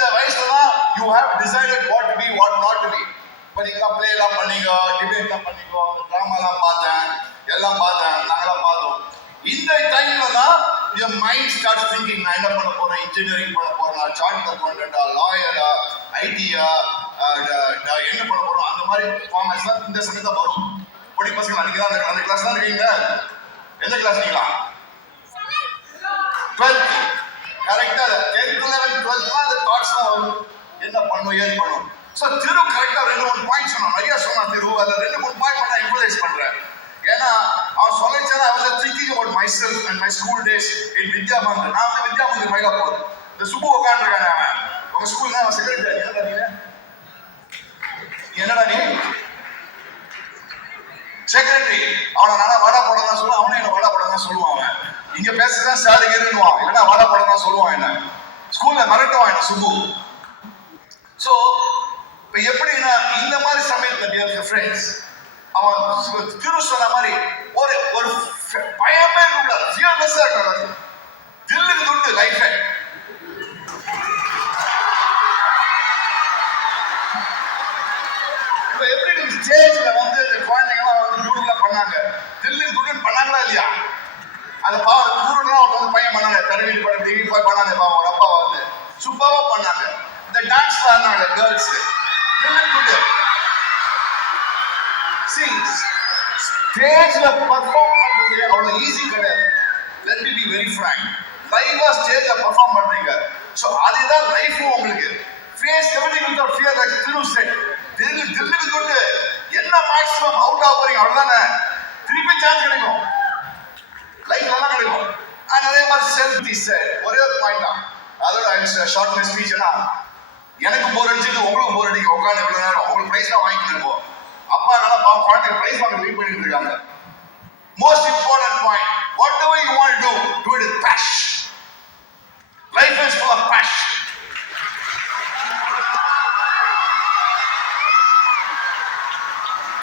இந்த வயசுல தான் you have decided what to be what not to be. இப்போ நீங்களாம் பிளே எல்லாம் பண்ணீங்க, டிபேட்லாம் பண்ணீங்க, ட்ராமாலாம் பார்த்தேன், எல்லாம் பார்த்தேன், நாங்களாம் பார்த்தோம். இந்த டைம்ல தான் your mind starts thinking, நான் என்ன பண்ண போறேன், இன்ஜினியரிங் பண்ண போறேன், சார்ட் அக்கௌண்டண்டா, லாயரா, ஐடியா, என்ன பண்ண போறோம், அந்த மாதிரி ஃபார்மேட்ஸ் தான் இந்த சமயத்தை வரும். பொடி பசங்க அன்னைக்கு தான் அந்த கிளாஸ் தான் இருக்கீங்க. எந்த கிளாஸ் நீங்களா? 12th. கரெக்டா 10th 11th 12th அந்த தாட்ஸ் தான் வரும். என்ன பண்ணும், ஏது பண்ணும். ஸோ திரு கரெக்டா 2-3 பாயிண்ட் சொன்னான், நிறைய சொன்னான் திரு. அதில் 2-3 பாயிண்ட் நான் இம்ப்ரவைஸ் பண்றேன். ஏன்னா அவன் சொல்லிச்சா I was thinking about myself and my school days in Vidya Mandir. நான் வந்து வித்யா மந்திர் மயிலாப்பூர். இந்த சுப்பு உட்காந்துருக்கானே அவன், உங்க ஸ்கூல் தான் அவன் செக்ரட்டரி. என்னடா நீ செக்ரட்டரி? அவனை நானா வாடா போட தான் சொல்லுவான், அவனே என்ன வாடா போட தான் சொல்லுவான். அவன் இங்க பேசுறதான் சாதிக்கிறேன்னுவான், இல்லைன்னா வாடா போட தான் சொல்லுவான். என்ன ஸ்கூல்ல மிரட்டுவான் என்ன சுப்பு. ஸோ இப்போ எப்படின்னா இந்த மாதிரி சமயத்தில் ஃப்ரெண்ட்ஸ் அவன் திரு சொன்ன மாதிரி ஒரு ஒரு பயமே இல்லை, ஃபியர்லெஸ்ஸா இருக்காது. தில்லுக்கு துண்டு லைஃபே. இப்போ எப்படி ஸ்டேஜ்ல வந்து குழந்தைங்கலாம் வந்து டூடுலாம் பண்ணாங்க, தில்லுக்கு துண்டு பண்ணாங்களா இல்லையா? அந்த பாவம் டூடுலாம் வந்து பையன் பண்ணாங்க, தருவீடு பண்ண டிகிரி போய் பண்ணாங்க. பாவம் ஒரு அப்பா வந்து சூப்பராக பண்ணாங்க. இந்த டான்ஸ் ஆடினாங்க கேர்ள்ஸ், தில்லுக்கு துண்டு. ஸ்டேஜ்ல பெர்ஃபார்ம் பண்றது அவ்வளவு ஈஸி கிடையாது. Let me be very frank. லைவா ஸ்டேஜ்ல பெர்ஃபார்ம் பண்றீங்க. சோ அதுதான் லைஃப் உங்களுக்கு. Face everything without fear like திரு செட். தில்லுக்கு தொட்டு என்ன மேக்ஸிமம் அவுட் ஆக போறீங்க அவ்வளவுதானே. திருப்பி சான்ஸ் கிடைக்கும், லைஃப்ல எல்லாம் கிடைக்கும். அதே மாதிரி செல்ஃப் டிசைட் ஒரே ஒரு பாயிண்ட் தான். அதோட ஷார்ட் ஸ்பீச்னா எனக்கு போர் அடிச்சது உங்களுக்கு போர் அடிக்கும். உட்காந்து எவ்வளவு நேரம் உங்களுக்கு பிரைஸ் தான் வாங்கிட்டு இருப்போம். அப்பா நல்லா குழந்தைங்க பிரைஸ் வாங்க வெயிட் பண்ணிட்டு இருக்காங்க. Most important point, whatever you want to do it with passion. Life is full of passion.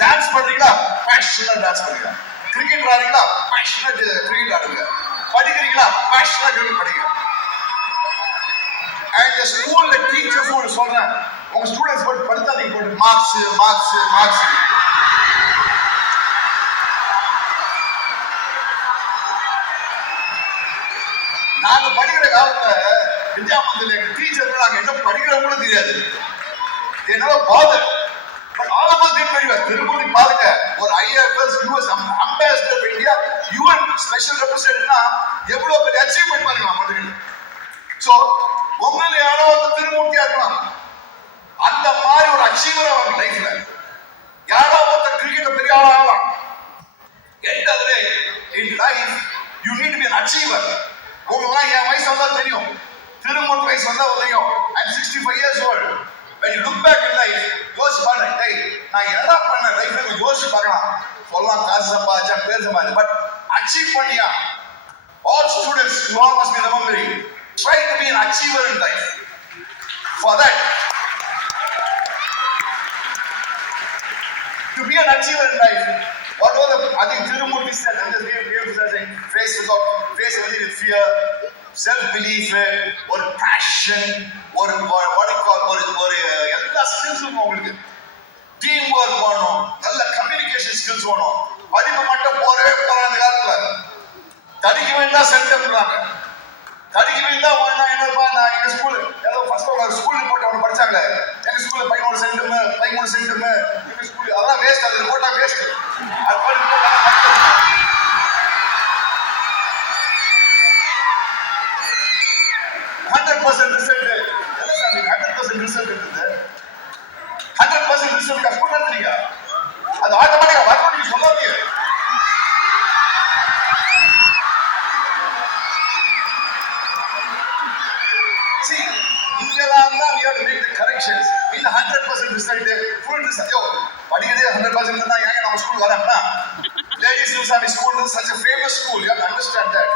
Dance பண்றீங்களா, பேஷனா டான்ஸ் பண்ணுங்க. கிரிக்கெட் ஆடுறீங்களா, பேஷனா கிரிக்கெட் ஆடுங்க. படிக்கிறீங்களா, பேஷனா கிரிக்கெட் படிங்க. அண்ட் ஸ்கூல்ல டீச்சர்ஸ் கூட சொல்றேன், உங்க ஸ்டூடெண்ட்ஸ் போட்டு படித்தாதீங்க, போட்டு மார்க்ஸ் மார்க்ஸ் மார்க்ஸ். நாங்க படிக்கிற காலத்துல வித்யா மந்திரில் எங்க டீச்சர் நாங்க என்ன படிக்கிறவங்களும் தெரியாது. என்னால bother but all of us did very well. Tirupati பாருங்க, ஒரு IFS US ambassador of India, UN special ரெப்ரசன்டேட்டிவ்னா எவ்வளவு பெரிய அச்சீவ்மெண்ட் பாருங்க மட்டும். சோ உங்களை யாரோ திருமூர்த்தியா இருக்கலாம், அந்த மாதிரி ஒரு அச்சீவர் அவங்க லைஃப்ல. யாரோ ஒருத்தர் கிரிக்கெட்ல பெரிய ஆளா ஆகலாம். எண்டதுலே in life you need to be an achiever. உங்களுக்குலாம் என் வயசு வந்தா தெரியும், திருமூர்த்தி வயசு வந்தா தெரியும். I'm 65 years old. When you look back in life, யோசிச்சு பாருங்க, டேய் நான் என்ன பண்ண லைஃப்ல யோசிச்சு பார்க்கலாம். சொல்லலாம் காசு சம்பாதிச்சா பேர் சம்பாதி, பட் அச்சீவ் பண்ணியா? All students, you all must be remembering, try to be an achiever in life. For that, to be an achiever in life, whatever I think Tirumurti said, and the saying, face without face everything with fear, self-belief, or passion, or what you call, or எல்லா ஸ்கில்ஸும் உங்களுக்கு. Team work வேணும், நல்ல communication skills வேணும். படிப்பு மட்டும் போறவே போறாங்க காலத்துல. தடிக்க வேண்டாம் சென்டம்ன்றாங்க. தடிக்க வேண்டாம் என்னப்பா, நான் எங்க ஸ்கூல் ஏதோ ஃபர்ஸ்ட் ஒரு ஸ்கூல் போட்டு அவங்க படிச்சாங்க. எங்க ஸ்கூல்ல 13 சென்டம் 13 சென்டம் எங்க ஸ்கூல் அதெல்லாம் வேஸ்ட். அது போட்டா வேஸ்ட். அது போட்டு 100% ரிசல்ட் என்ன சாமி? 100% ரிசல்ட் இருக்குது. 100% ரிசல்ட் கஷ்டம் நடத்துறீங்க. அது ஆட்டோமேட்டிக்கா வரணும், நீங்க சொல்லாதீங்க. See, இங்கெல்லாம் தான் we have to make the corrections. இந்த 100% ரிசல்ட் full ரிசல்ட். யோ படிக்கிறதே 100% தான். ஏங்க நம்ம ஸ்கூல் வரேன்னா ladies Sivasamy school is such a famous school. You have to understand that.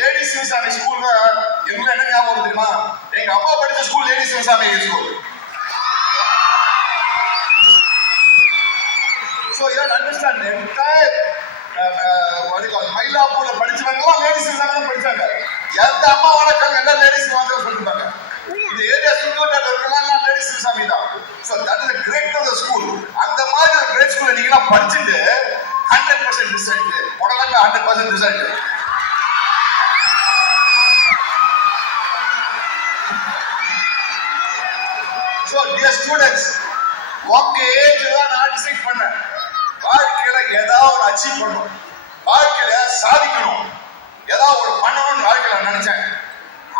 Ladies Sivasamy ஸ்கூல்ல எங்க என்ன ஞாபகம் தெரியுமா? எங்க அம்மா படிச்ச school ladies Sivasamy school. So you have to understand the entire what you call மயிலாப்பூர்ல படிச்சவங்க லேடிஸ் சிவசாமி தான் படிச்சாங்க. எந்த அம்மா வணக்கம் எல்லாம் லேடிஸ் வாங்க சொல்லிருந்தாங்க. இந்த area that is the great of the school. அந்த மாதிரி ஒரு great school நீங்க எல்லாம் படிச்சிட்டு 100% ரிசல்ட் உடனே 100% ரிசல்ட். So dear students, உங்க ஏஜ் தான் நான் டிசைட் பண்ணேன். வாழ்க்கையில ஏதாவது ஒரு அச்சீவ் பண்ணணும், வாழ்க்கையில சாதிக்கணும், ஏதாவது ஒரு பண்ணணும்னு வாழ்க்கையில நினைச்சேன்.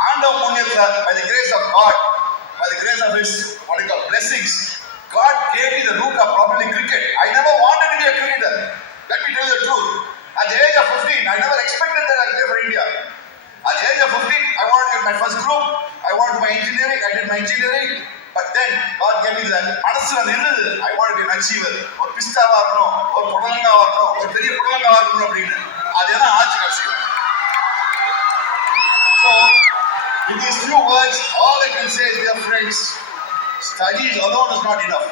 ஆண்டவ புண்ணியத்துல by the grace of God, by the grace of His blessings, God gave me the root of probably cricket. I never wanted to be a cricketer. Let me tell you the truth. At the age of 15, I never expected that I'd play for India. At the age of 15, I wanted to get my first group. I wanted my engineering. I did my engineering. But then God gave me that. மனசுல இருந்தது I want to be an achiever. ஒரு பிஸ்தாவா இருக்கணும், ஒரு புடலங்காவா இருக்கணும், ஒரு பெரிய புடலங்காவா இருக்கணும் அப்படின்னு. அதெல்லாம் ஆச்சு கடைசியில். So, in these few words, all I can say is, dear friends, studies alone is not enough.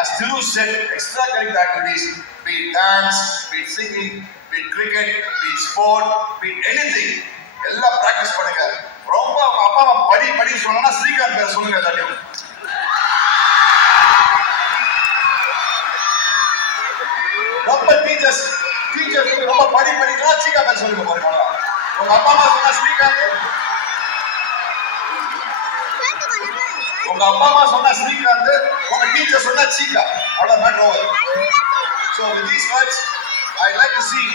As Thiru said, extracurricular activities, be it dance, be it singing, be it cricket, be it sport, be it anything, எல்லாம் practice பண்ணுங்க. ரொம்ப அப்பா அம்மா படி சொன்னா ஸ்ரீகாந்த் பேர் சொல்லுங்க எல்லாத்தையும். ரொம்ப டீச்சர்ஸ் ரொம்ப படிக்கிறா ஸ்ரீகாந்த் பேர் சொல்லுங்க பாருங்க. உங்க அப்பா அம்மா சொன்னா ஸ்ரீகாந்த், உங்க அப்பா அம்மா சொன்னா ஸ்ரீகாந்த், உங்க டீச்சர் சொன்னா சீகா. அவ்வளவு matter over. So with these words, I like to see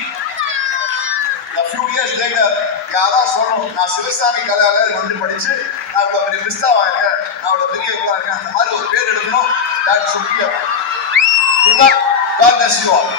a few years later, யாரா சொல்லணும் நான் சிவசாமி கலாலயம் வந்து படிச்சு நான் இவ்வளவு பெரிய பிஸ்தாவா இருக்கேன், நான் இவ்வளவு பெரிய இவ்வளவு இருக்கேன், அந்த மாதிரி ஒரு பேர் எடுக்கணும். That should be a good luck. God bless you all.